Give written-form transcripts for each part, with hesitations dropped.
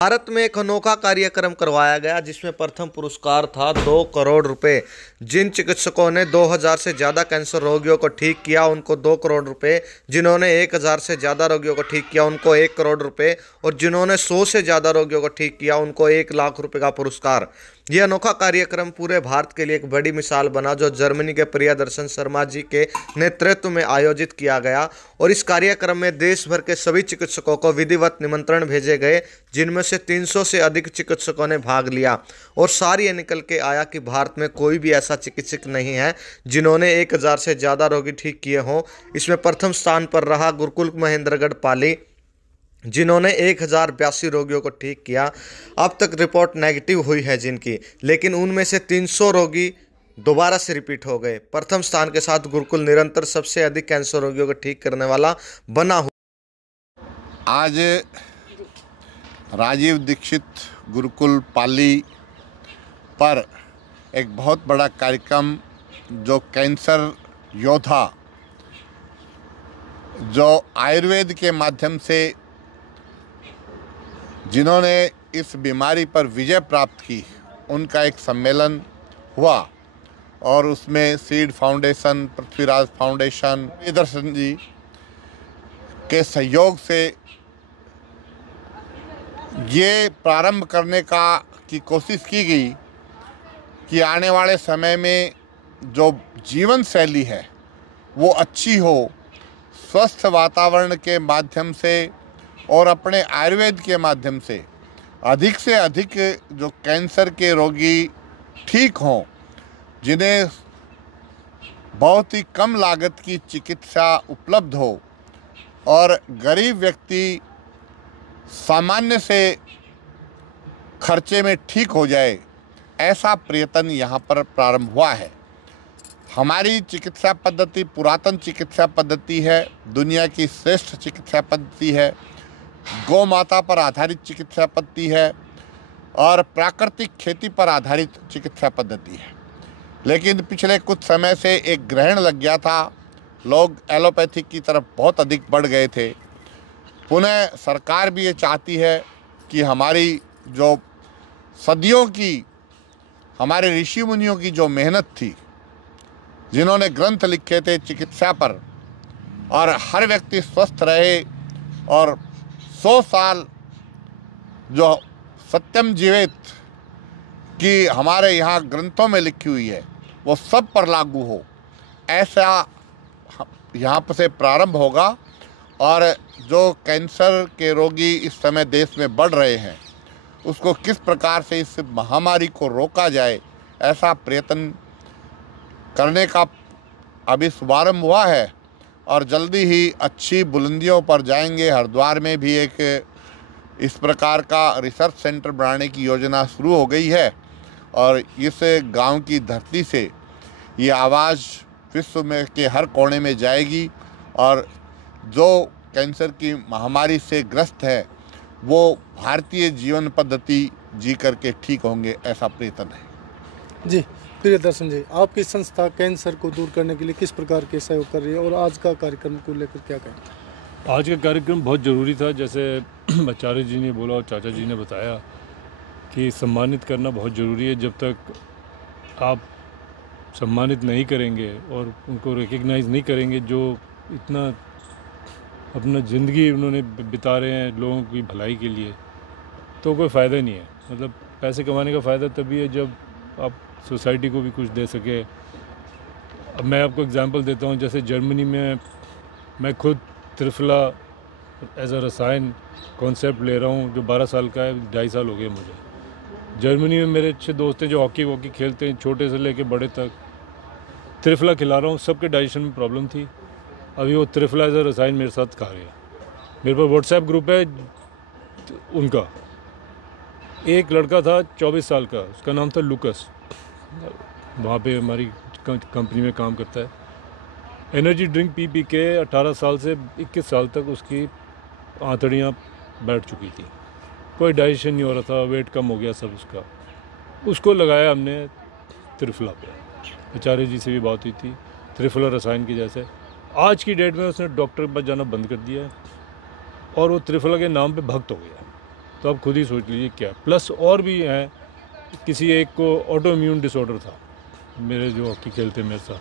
भारत में एक अनोखा कार्यक्रम करवाया गया जिसमें प्रथम पुरस्कार था 2 करोड़ रुपए। जिन चिकित्सकों ने 2000 से ज़्यादा कैंसर रोगियों को ठीक किया उनको 2 करोड़ रुपए, जिन्होंने 1000 से ज़्यादा रोगियों को ठीक किया उनको 1 करोड़ रुपए और जिन्होंने 100 से ज़्यादा रोगियों को ठीक किया उनको 1 लाख रुपए का पुरस्कार। यह अनोखा कार्यक्रम पूरे भारत के लिए एक बड़ी मिसाल बना जो जर्मनी के प्रियदर्शन शर्मा जी के नेतृत्व में आयोजित किया गया। और इस कार्यक्रम में देश भर के सभी चिकित्सकों को विधिवत निमंत्रण भेजे गए, जिनमें से 300 से अधिक चिकित्सकों ने भाग लिया। और सारी ये निकल के आया कि भारत में कोई भी ऐसा चिकित्सक नहीं है जिन्होंने 1000 से ज़्यादा रोगी ठीक किए हों। इसमें प्रथम स्थान पर रहा गुरुकुल महेंद्रगढ़ पाली, जिन्होंने 1082 रोगियों को ठीक किया। अब तक रिपोर्ट नेगेटिव हुई है जिनकी, लेकिन उनमें से 300 रोगी दोबारा से रिपीट हो गए। प्रथम स्थान के साथ गुरुकुल निरंतर सबसे अधिक कैंसर रोगियों को ठीक करने वाला बना हुआ। आज राजीव दीक्षित गुरुकुल पाली पर एक बहुत बड़ा कार्यक्रम, जो कैंसर योद्धा जो आयुर्वेद के माध्यम से जिन्होंने इस बीमारी पर विजय प्राप्त की, उनका एक सम्मेलन हुआ और उसमें seed foundation, Prithviraj foundation, Priyadarshan ji के सहयोग से ये प्रारंभ करने की कोशिश की गई कि आने वाले समय में जो जीवन शैली है वो अच्छी हो, स्वस्थ वातावरण के माध्यम से और अपने आयुर्वेद के माध्यम से अधिक जो कैंसर के रोगी ठीक हों, जिन्हें बहुत ही कम लागत की चिकित्सा उपलब्ध हो और गरीब व्यक्ति सामान्य से खर्चे में ठीक हो जाए, ऐसा प्रयत्न यहाँ पर प्रारंभ हुआ है। हमारी चिकित्सा पद्धति पुरातन चिकित्सा पद्धति है, दुनिया की श्रेष्ठ चिकित्सा पद्धति है, गौ माता पर आधारित चिकित्सा पद्धति है और प्राकृतिक खेती पर आधारित चिकित्सा पद्धति है। लेकिन पिछले कुछ समय से एक ग्रहण लग गया था, लोग एलोपैथिक की तरफ बहुत अधिक बढ़ गए थे। पुनः सरकार भी ये चाहती है कि हमारी जो सदियों की हमारे ऋषि मुनियों की जो मेहनत थी, जिन्होंने ग्रंथ लिखे थे चिकित्सा पर, और हर व्यक्ति स्वस्थ रहे और 100 साल जो सत्यम जीवित की हमारे यहाँ ग्रंथों में लिखी हुई है वो सब पर लागू हो, ऐसा यहाँ पर से प्रारंभ होगा। और जो कैंसर के रोगी इस समय देश में बढ़ रहे हैं, उसको किस प्रकार से इस महामारी को रोका जाए, ऐसा प्रयत्न करने का अभी शुभारंभ हुआ है और जल्दी ही अच्छी बुलंदियों पर जाएंगे। हरिद्वार में भी एक इस प्रकार का रिसर्च सेंटर बनाने की योजना शुरू हो गई है और इस गांव की धरती से ये आवाज़ विश्व में के हर कोने में जाएगी और जो कैंसर की महामारी से ग्रस्त है वो भारतीय जीवन पद्धति जी करके ठीक होंगे, ऐसा प्रयत्न है। जी प्रियदर्शन जी, आपकी संस्था कैंसर को दूर करने के लिए किस प्रकार के सहयोग कर रही है और आज का कार्यक्रम को लेकर क्या कहें? आज का कार्यक्रम बहुत ज़रूरी था, जैसे आचार्य जी ने बोला और चाचा जी ने बताया कि सम्मानित करना बहुत ज़रूरी है। जब तक आप सम्मानित नहीं करेंगे और उनको रिकग्नाइज़ नहीं करेंगे जो इतना अपना ज़िंदगी उन्होंने बिता रहे हैं लोगों की भलाई के लिए, तो कोई फ़ायदा नहीं है। मतलब पैसे कमाने का फ़ायदा तभी है जब आप सोसाइटी को भी कुछ दे सके। अब मैं आपको एग्जांपल देता हूँ, जैसे जर्मनी में मैं खुद त्रिफला एज अ रसायन कॉन्सेप्ट ले रहा हूँ, जो 12 साल का है, 2.5 साल हो गए मुझे। जर्मनी में मेरे अच्छे दोस्त हैं जो हॉकी खेलते हैं, छोटे से लेके बड़े तक। त्रिफला खिला रहा हूँ, सबके डाइजेशन में प्रॉब्लम थी, अभी वो त्रिफला एज अ रसायन मेरे साथ खा रहे हैं। मेरे पास व्हाट्सएप ग्रुप है उनका। एक लड़का था 24 साल का, उसका नाम था लुकस, वहाँ पे हमारी कंपनी में काम करता है। एनर्जी ड्रिंक पी के 18 साल से 21 साल तक उसकी आंतड़ियाँ बैठ चुकी थी, कोई डाइजेशन नहीं हो रहा था, वेट कम हो गया सब उसका। उसको लगाया हमने त्रिफला पे। आचार्य जी से भी बात हुई थी, त्रिफला रसायन की जैसे। आज की डेट में उसने डॉक्टर के पास जाना बंद कर दिया है और वो त्रिफला के नाम पे भक्त हो गया। तो आप खुद ही सोच लीजिए क्या। प्लस और भी हैं, किसी एक को ऑटो इम्यून डिसऑर्डर था, मेरे जो हॉकी खेलते मेरे साथ,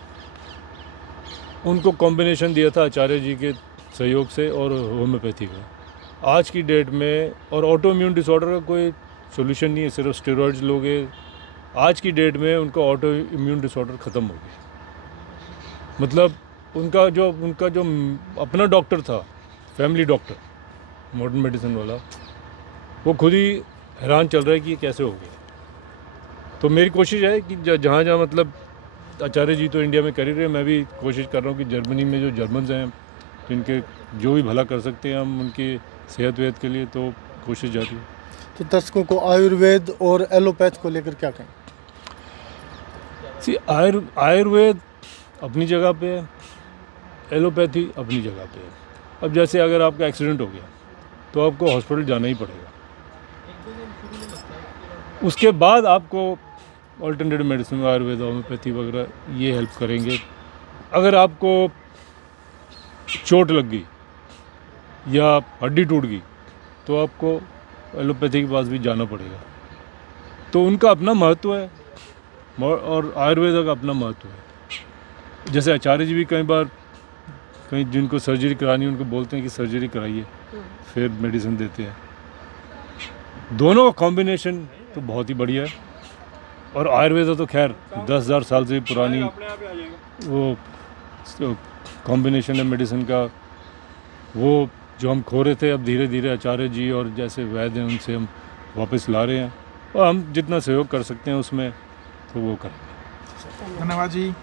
उनको कॉम्बिनेशन दिया था आचार्य जी के सहयोग से और होम्योपैथी का। आज की डेट में, और ऑटो इम्यून डिसऑर्डर का कोई सोल्यूशन नहीं है, सिर्फ स्टेरॉइड्स लोगे। आज की डेट में उनका ऑटो इम्यून डिसऑर्डर ख़त्म हो गया। मतलब उनका जो अपना डॉक्टर था, फैमिली डॉक्टर मॉडर्न मेडिसिन वाला, वो खुद ही हैरान चल रहा है कि ये कैसे हो गया। तो मेरी कोशिश है कि जहाँ जहाँ मतलब आचार्य जी तो इंडिया में कर ही रहे, मैं भी कोशिश कर रहा हूँ कि जर्मनी में जो जर्मन्स हैं, जिनके जो भी भला कर सकते हैं हम उनकी सेहत वेहत के लिए, तो कोशिश जारी है। तो दर्शकों को आयुर्वेद और एलोपैथ को लेकर क्या कहें? आयुर्वेद अपनी जगह पे है, एलोपैथी अपनी जगह पे है। अब जैसे अगर आपका एक्सीडेंट हो गया तो आपको हॉस्पिटल जाना ही पड़ेगा, उसके बाद आपको ऑल्टरनेटिव मेडिसिन, आयुर्वेद, होम्योपैथी वगैरह ये हेल्प करेंगे। अगर आपको चोट लग गई या हड्डी टूट गई तो आपको एलोपैथी के पास भी जाना पड़ेगा। तो उनका अपना महत्व है और आयुर्वेद का अपना महत्व है। जैसे आचार्य जी भी कहीं जिनको सर्जरी करानी है उनको बोलते हैं कि सर्जरी कराइए, फिर मेडिसिन देते हैं। दोनों का कॉम्बिनेशन तो बहुत ही बढ़िया है। और आयुर्वेद तो खैर 10,000 साल से पुरानी वो कॉम्बिनेशन है मेडिसिन का, वो जो हम खो रहे थे, अब धीरे धीरे आचार्य जी और जैसे वैद्य हैं उनसे हम वापस ला रहे हैं, और हम जितना सहयोग कर सकते हैं उसमें तो वो करें। धन्यवाद जी।